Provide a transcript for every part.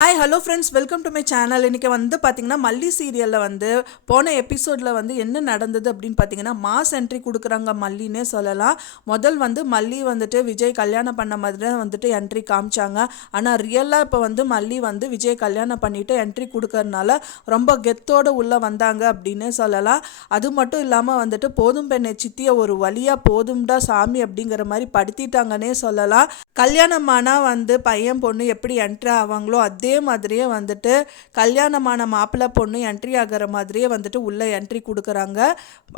Hi hello friends, welcome to my channel. இன்றைக்கி வந்து பார்த்திங்கன்னா மல்லி சீரியலில் வந்து போன எபிசோடில் வந்து என்ன நடந்தது அப்படின்னு பார்த்தீங்கன்னா மாஸ் என்ட்ரி கொடுக்குறாங்க மல்லின்னே சொல்லலாம். முதல் வந்து மல்லி வந்துட்டு விஜய் கல்யாணம் பண்ண மாதிரி தான் வந்துட்டு என்ட்ரி காமிச்சாங்க. ஆனால் ரியலாக இப்போ வந்து மல்லி வந்து விஜய் கல்யாணம் பண்ணிவிட்டு என்ட்ரி கொடுக்கறதுனால ரொம்ப கெத்தோடு உள்ளே வந்தாங்க அப்படின்னே சொல்லலாம். அது மட்டும் இல்லாமல் வந்துட்டு போதும் பெண்ணை சித்தியை ஒரு வழியாக போதும்டா சாமி அப்படிங்கிற மாதிரி படுத்திட்டாங்கன்னே சொல்லலாம். கல்யாணமானால் வந்து பையன் பொண்ணு எப்படி என்ட்ரி ஆவாங்களோ அதே மாதிரியே வந்துட்டு கல்யாணமான மாப்பிள்ளை பொண்ணு என்ட்ரி ஆகிற மாதிரியே வந்துட்டு உள்ளே என்ட்ரி கொடுக்குறாங்க.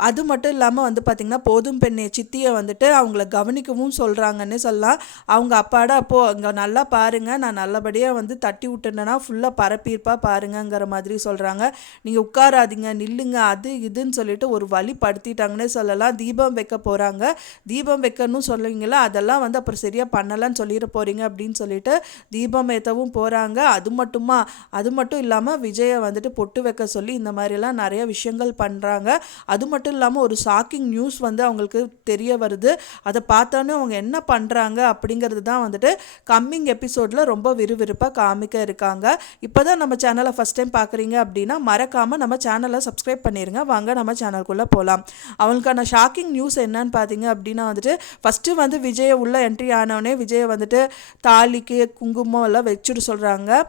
அது மட்டும் இல்லாமல் வந்து பார்த்திங்கன்னா போதும் பெண்ணை சித்தியை வந்துட்டு அவங்கள கவனிக்கவும் சொல்கிறாங்கன்னு சொல்லலாம். அவங்க அப்பாடா அப்போது அங்கே நல்லா பாருங்கள், நான் நல்லபடியாக வந்து தட்டி விட்டுனேன்னா ஃபுல்லாக பரப்பியிருப்பா பாருங்கங்கிற மாதிரி சொல்கிறாங்க. நீங்கள் உட்காராதீங்க நில்லுங்க அது இதுன்னு சொல்லிட்டு ஒரு வழி படுத்திட்டாங்கன்னே சொல்லலாம். தீபம் வைக்க போகிறாங்க. தீபம் வைக்கணும் சொல்லுவீங்களா, அதெல்லாம் வந்து அப்புறம் சரியாக பண்ணலைன்னு சொல்லிட போகிறீங்க அப்படின்னு சொல்லிட்டு தீபம் ஏற்றவும் போகிறாங்க. அது மட்டும் இல்லாமல் விஜயை வந்துட்டு பொட்டு வைக்க சொல்லி இந்த மாதிரிலாம் நிறைய விஷயங்கள் பண்ணுறாங்க. அது மட்டும் இல்லாமல் ஒரு ஷாக்கிங் நியூஸ் வந்து அவங்களுக்கு தெரிய வருது. அதை பார்த்தோன்னே அவங்க என்ன பண்ணுறாங்க அப்படிங்கிறது தான் வந்துட்டு கம்மிங் எபிசோடில் ரொம்ப விறுவிறுப்பாக காமிக்க இருக்காங்க. இப்போ தான் நம்ம சேனலை ஃபஸ்ட் டைம் பார்க்குறீங்க அப்படின்னா மறக்காமல் நம்ம சேனலை சப்ஸ்கிரைப் பண்ணிடுங்க. வாங்க நம்ம சேனலுக்குள்ளே போகலாம். அவங்களுக்கான ஷாக்கிங் நியூஸ் என்னன்னு பார்த்தீங்க அப்படின்னா வந்துட்டு ஃபஸ்ட்டு வந்து விஜயை உள்ள என்ட்ரி ஆனவொடனே விஜயை வந்துட்டு தாலிக்கு குங்குமம் எல்லாம் வச்சுட்டு சொல்கிறாங்க.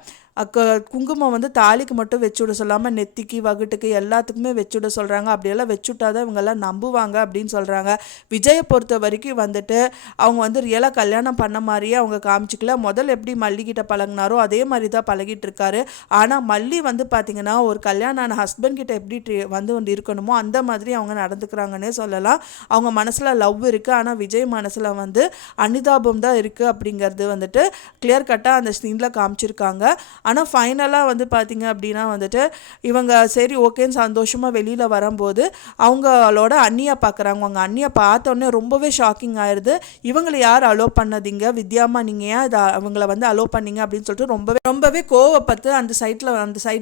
குங்குமம் வந்து தாலிக்கு மட்டும் வச்சுவிட சொல்லாமல் நெத்திக்கு வகுட்டுக்கு எல்லாத்துக்குமே வச்சுவிட சொல்கிறாங்க. அப்படியெல்லாம் வச்சுவிட்டாதான் இவங்கெல்லாம் நம்புவாங்க அப்படின்னு சொல்கிறாங்க. விஜயை பொறுத்த வரைக்கும் வந்துட்டு அவங்க வந்து ரியலாக கல்யாணம் பண்ண மாதிரியே அவங்க காமிச்சிக்கல. முதல் எப்படி மல்லிகிட்ட பழகினாரோ அதே மாதிரி தான் பழகிட்டு இருக்காரு. ஆனால் மல்லி வந்து பார்த்திங்கன்னா ஒரு கல்யாணம் ஹஸ்பண்ட் கிட்ட எப்படி வந்து இருக்கணுமோ அந்த மாதிரி அவங்க நடந்துக்கிறாங்கன்னே சொல்லலாம். அவங்க மனசில் லவ் இருக்குது, ஆனால் விஜய் மனசில் வந்து அனுதாபம் தான் இருக்குது அப்படிங்கிறது வந்துட்டு கிளியர் கட்டாக அந்த சீனில் காமிச்சிருக்காங்க. ஆனால் ஃபைனலாக வந்து பார்த்திங்க அப்படின்னா வந்துட்டு இவங்க சரி ஓகேன்னு சந்தோஷமாக வெளியில் வரும்போது அவங்களோட அண்ணியை பார்க்குறாங்க. அவங்க அண்ணியை பார்த்தோன்னே ரொம்பவே ஷாக்கிங் ஆயிடுது. இவங்களை யார் அலோவ் பண்ணதிங்க, வித்யாமா நீங்கள் ஏன் இதை அவங்கள வந்து அலோவ் பண்ணீங்க அப்படின்னு சொல்லிட்டு ரொம்பவே கோவப்பட்டு அந்த சைடில்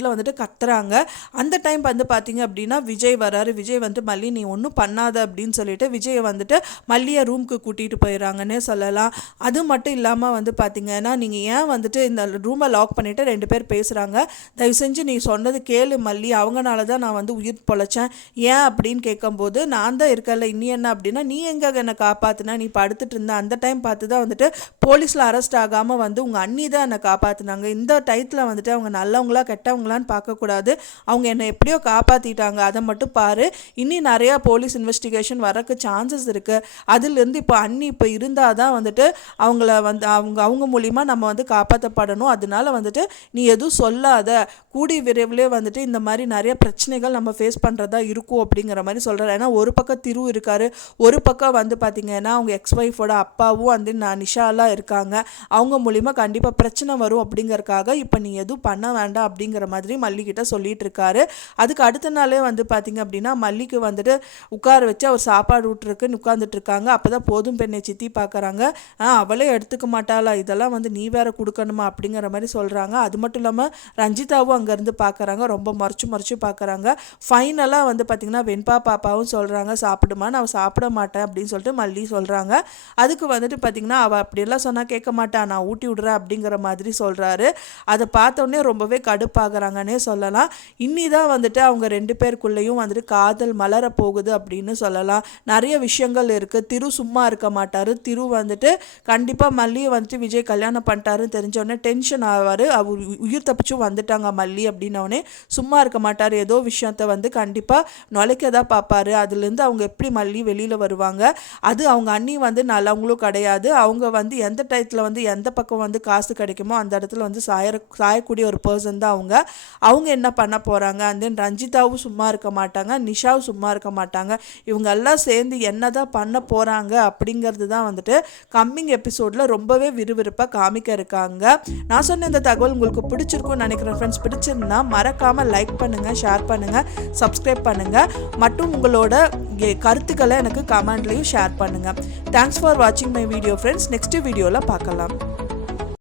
வந்துட்டு கத்துறாங்க. அந்த டைம் வந்து பார்த்திங்க அப்படின்னா விஜய் வராரு. விஜய் வந்து மல்லி நீ ஒன்றும் பண்ணாத அப்படின்னு சொல்லிட்டு விஜயை வந்துட்டு மல்லியை ரூமுக்கு கூட்டிகிட்டு போயிடறாங்கன்னே சொல்லலாம். அது மட்டும் இல்லாமல் வந்து பார்த்திங்கன்னா நீங்கள் ஏன் வந்துட்டு இந்த ரூமை லாக் பண்ணிவிட்டு 2 பேர் பேசுகிறாங்க, தயவு செஞ்சு நீ சொன்னது கேளு மல்லி, அவங்கனால தான் நான் வந்து உயிர் பொழைச்சேன் ஏன் அப்படின்னு கேட்கும்போது நான் தான் இருக்கல இன்னி என்ன அப்படின்னா நீ எங்கே என்னை காப்பாற்றினா, நீ படுத்துட்டு இருந்த அந்த டைம் பார்த்து தான் வந்துட்டு போலீஸில் அரெஸ்ட் ஆகாமல் வந்து உங்கள் அண்ணி தான் என்னை காப்பாற்றினாங்க. இந்த டயத்தில் வந்துட்டு அவங்க நல்லவங்களா கெட்டவங்களான்னு பார்க்கக்கூடாது, அவங்க என்னை எப்படியோ காப்பாற்றிட்டாங்க, அதை மட்டும் பாரு, இனி நிறையா போலீஸ் இன்வெஸ்டிகேஷன் வரக்கு சான்சஸ் இருக்குது, அதுலேருந்து இப்போ அண்ணி இப்போ இருந்தால் தான் வந்துட்டு அவங்கள வந்து அவங்க மூலிமா நம்ம வந்து காப்பாற்றப்படணும், அதனால வந்துட்டு நீ எதுவும் சொல்லாத, கூடி விரைவிலே வந்துட்டு இந்த மாதிரி நிறைய பிரச்சனைகள் நம்ம ஃபேஸ் பண்ணுறதா இருக்கும் அப்படிங்கிற மாதிரி சொல்கிறார். ஏன்னா ஒரு பக்கம் திரு இருக்கார், ஒரு பக்கம் வந்து பார்த்திங்கன்னா அவங்க எக்ஸ் ஒய்ஃபோட அப்பாவும் வந்து நிஷாலாம் இருக்காங்க, அவங்க மூலிமா கண்டிப்பாக பிரச்சனை வரும் அப்படிங்கிறக்காக இப்போ நீ எதுவும் பண்ண வேண்டாம் அப்படிங்கிற மாதிரி மல்லிகிட்ட சொல்லிட்டு இருக்காரு. அதுக்கு அடுத்த நாளே வந்து பார்த்திங்க அப்படின்னா மல்லிக்கு வந்துட்டு உட்கார வச்சு அவர் சாப்பாடு விட்டுருக்குன்னு உட்காந்துட்டு இருக்காங்க. அப்போ தான் போதும் பெண்ணை சித்தி பார்க்குறாங்க. அவளே எடுத்துக்க மாட்டாளா, இதெல்லாம் வந்து நீ வேற கொடுக்கணுமா அப்படிங்கிற மாதிரி சொல்கிறாங்க. அது மட்டும் இல்லாமல் ரஞ்சிதாவும் அங்கேருந்து பார்க்குறாங்க, ரொம்ப மறைச்சு பார்க்குறாங்க. ஃபைனலாக வந்து பார்த்திங்கன்னா வெண்பா பாப்பாவும் சொல்கிறாங்க சாப்பிடுமா, நான் சாப்பிட மாட்டேன் அப்படின்னு சொல்லிட்டு மல்லி சொல்கிறாங்க. அதுக்கு வந்துட்டு பார்த்திங்கன்னா அவள் அப்படியெல்லாம் சொன்னால் கேட்க மாட்டான், நான் ஊட்டி விடுறேன் அப்படிங்கிற மாதிரி சொல்கிறாரு. அதை பார்த்தோன்னே ரொம்பவே கடுப்பாகிறாங்கன்னே சொல்லலாம். இன்னி தான் வந்துட்டு அவங்க 2 பேருக்குள்ளேயும் வந்துட்டு காதல் மலர போகுது அப்படின்னு சொல்லலாம். நிறைய விஷயங்கள் இருக்குது. திரு சும்மா இருக்க மாட்டார். திரு வந்துட்டு கண்டிப்பாக மல்லியை வந்துட்டு விஜய் கல்யாணம் பண்ணிட்டாருன்னு தெரிஞ்சோடனே டென்ஷன் ஆவார். அவர் உயிர் தப்பிச்சும் வந்துட்டாங்க மல்லி அப்படின்னோடனே சும்மா இருக்க மாட்டார். ஏதோ விஷயத்த வந்து கண்டிப்பாக நுழைக்க தான் பார்ப்பார். அதுலேருந்து அவங்க எப்படி மல்லி வெளியில் வருவாங்க. அது அவங்க அண்ணி வந்து நல்லவங்களும் கிடையாது. அவங்க வந்து எந்த டயத்தில் வந்து எந்த பக்கம் வந்து காசு கிடைக்குமோ அந்த இடத்துல வந்து சாயக்கூடிய ஒரு பர்சன் தான் அவங்க என்ன பண்ண போகிறாங்க. அண்ட் தென் ரஞ்சிதாவும் சும்மா இருக்க மாட்டாங்க, நிஷாவும் சும்மா இருக்க மாட்டாங்க. இவங்க எல்லாம் சேர்ந்து என்ன தான் பண்ண போகிறாங்க அப்படிங்கிறது தான் வந்துட்டு கம்மிங் எபிசோடில் ரொம்பவே விறுவிறுப்பாக காமிக்க இருக்காங்க. நான் சொன்ன இந்த தகவல் உங்களுக்கு பிடிச்சிருக்கும்னு நினைக்கிறேன் ஃப்ரெண்ட்ஸ். பிடிச்சிருந்தா மறக்காமல் லைக் பண்ணுங்கள், ஷேர் பண்ணுங்கள், சப்ஸ்கிரைப் பண்ணுங்கள், மற்றும் உங்களோட கருத்துக்களை எனக்கு கமெண்ட்லேயும் ஷேர் பண்ணுங்கள். தேங்க்ஸ் ஃபார் வாட்சிங் மை வீடியோ ஃப்ரெண்ட்ஸ். நெக்ஸ்ட் வீடியோவில் பார்க்கலாம்.